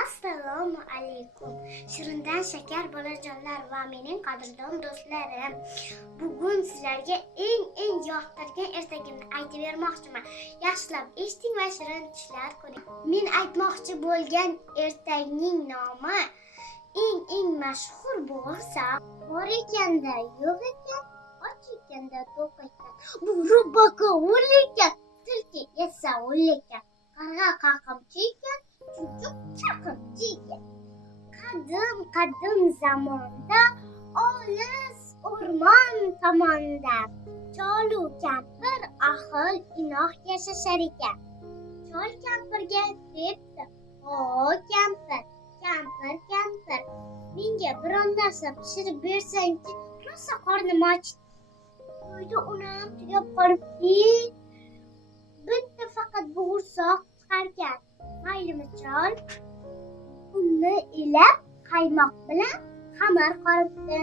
Assalomu alaykum. Shirindan shakar bolajonlar va mening qadrdon do'stlarim. Bugun sizlarga eng yoqtirgan ertagimni aytib bermoqchiman. Yaxshilab eshiting va shirin tushlar ko'ring. Men aytmoqchi bo'lgan ertakning nomi eng mashhur bo'lsa, bor ekanda, yo'q ekan, och ekanda, to'q ekan. Bu ruboka o'lekan, tilki esa o'lekan, qarg'a qaqimchi ekan, chuchuk chaqimchi ekan. Qadim zamonda olis o'rmon tomonda cholu kampir ahil inoq yashashar ekan. Chol kampirga debdi: "O kampir, menga biron narsa pishirib bersang-chi, rosa qornim ochdi. To'yda unam tugab qolibdi. Bitta faqat bo'g'irsoq chiqargan. Maylimi chol?" Unni ilab qaymoq bilan xamir qolibdi.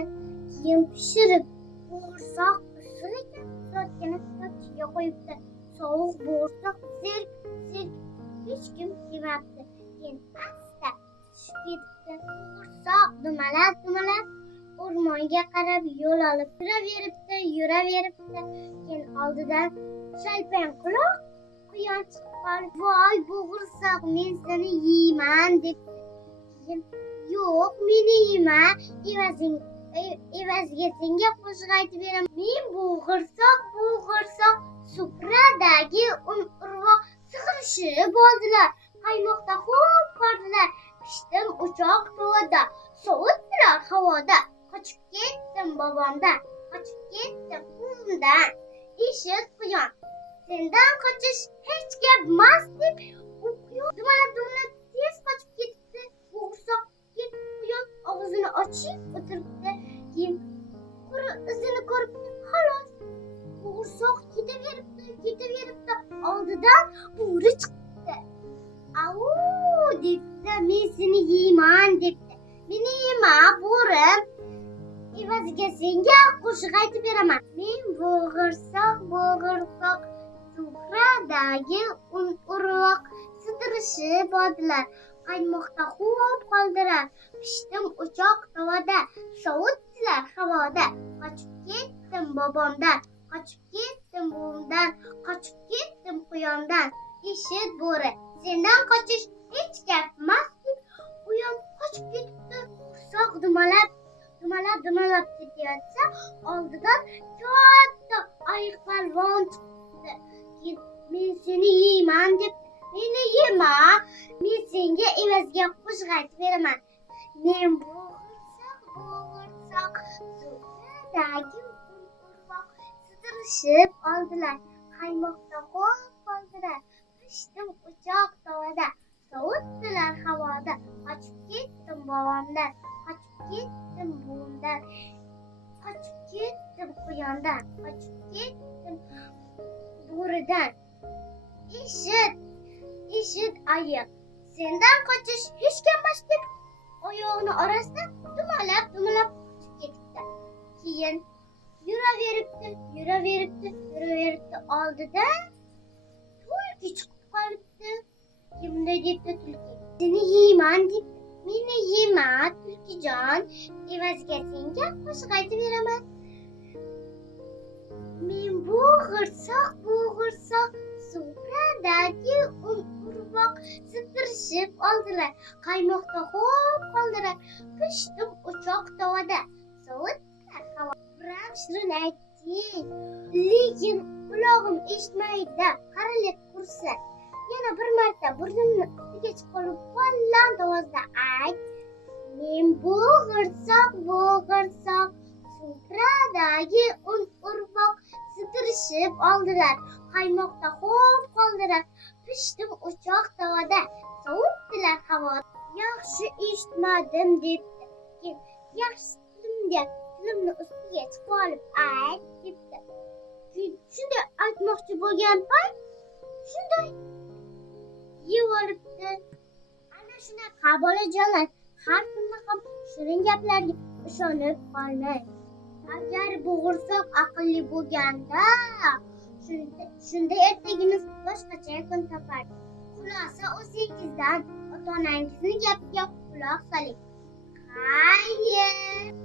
Keyin pishirib bo'g'irsoq issiq ekan, soatgina topchiga qo'yibdi. Sovuq bo'g'irsoq zirk hech kim yemabdi. Keyin asta tushib ketibdi. Bo'g'irsoq dumalab o'rmonga qarab yo'l olib yuraveribdi. Keyin oldidan shalpang quloq quyon chiqib qolib: "Voy bo'g'irsoq, men seni yeyman" debdi. Keyin: "Yo'q, meni yema, evaziga senga qo'shiq aytib beraman. Men bo'g'irsoq supradagi urvoq sig'irishib oldilar. Qaymoqda xo'p qoldilar. Pishdim o'choq tovada, sovutdilar havoda. Qochib ketdim bobomdan, qochib ketdim buvimdan. Eshit quyon, sendan qochish hech gap emas" deb u quyon dumalab tez qochib ketdi. Bo'g'irsoq ketib, quyon og'zini ochib o'tiribdi. Keyin izini ko'ribdi, xolos. Bo'g'irsoq ketaveribdi. Oldidan bo'ri chiqdi. "Au" debdi, "men seni yeyman" debdi. "Meni yema, bo'rim. Evaziga senga qo'shiq aytib beraman. Men bo'g'irsoq supradagi urvoq sidirishib oldilar. Qaymoqda xo'p qoldilar. Pishdim o'choq tovada, sovutdilar havoda. Qochib ketdim bobomdan, qochib ketdim buvimdan, qochib ketdim quyondan. Eshit bo'ri, sendan qochish hech gap emas" deb u ham qochib ketibdi. Bo'g'irsoq dumalab ketayotsa, oldidan katta ayiq polvon chiqdi. Keyin: "Men seni yeyman" debdi. "Meni yema, men senga evaziga qo'shiq aytib beraman. Men bo'g'irsoq supradagi urvoq sidirishib oldilar. Qaymoqda xo'p qoldilar. Pishdim o'choq tovada, sovutdilar havoda. Qochib ketdim bobomdan, qochib ketdim buvimdan, qochib ketdim quyondan, qochib ketdim bo'ridan. Eshit ayiq, sendan qochish hech gap emas" deb oyog'ini orasidan dumalab qochib ketibdi. Keyin yuraveribdi. Oldidan tulki chiqib qolibdi. Keyin bunday debdi tulki: "Seni yeyman" debdi. "Meni yema, tulkijon, evaziga senga qo'shiq aytib beraman. Men bo'g'irsoq supradagi urvoq sidirishib oldilar. Qaymoqda xo'p qoldilar. Pishdim o'choq tovada, sovutdilar havoda." Buram shirin aytding, lekin qulog'im eshitmaydi. Qaralik qursin. Yana bir marta burnimni ustiga chiqarib baland ovozda ayt: "Men bo'g'irsoq supradagi urvoq sidirishib oldilar. Qaymoqda xo'p qoldilar. Pishdim o'choq tovada, sovutdilar havoda." "Yaxshi eshitmadim" debdi. Keyin: "Yaxshi, tilimni ustiga chiqarib ayt" debdi. Shunday aytmoqchi bo'lgan payt shunday yeb olibdi. Ana shunaqa bolajonlar, har kuni ham shirin gaplarga ishonib qolmang. Agar bo'g'irsoq aqlli bo'lganda, shunda ertagimiz boshqacha yakun topardi. Xulosa o'zingizdan ota-onangizni gapiga quloq soling. Xayr!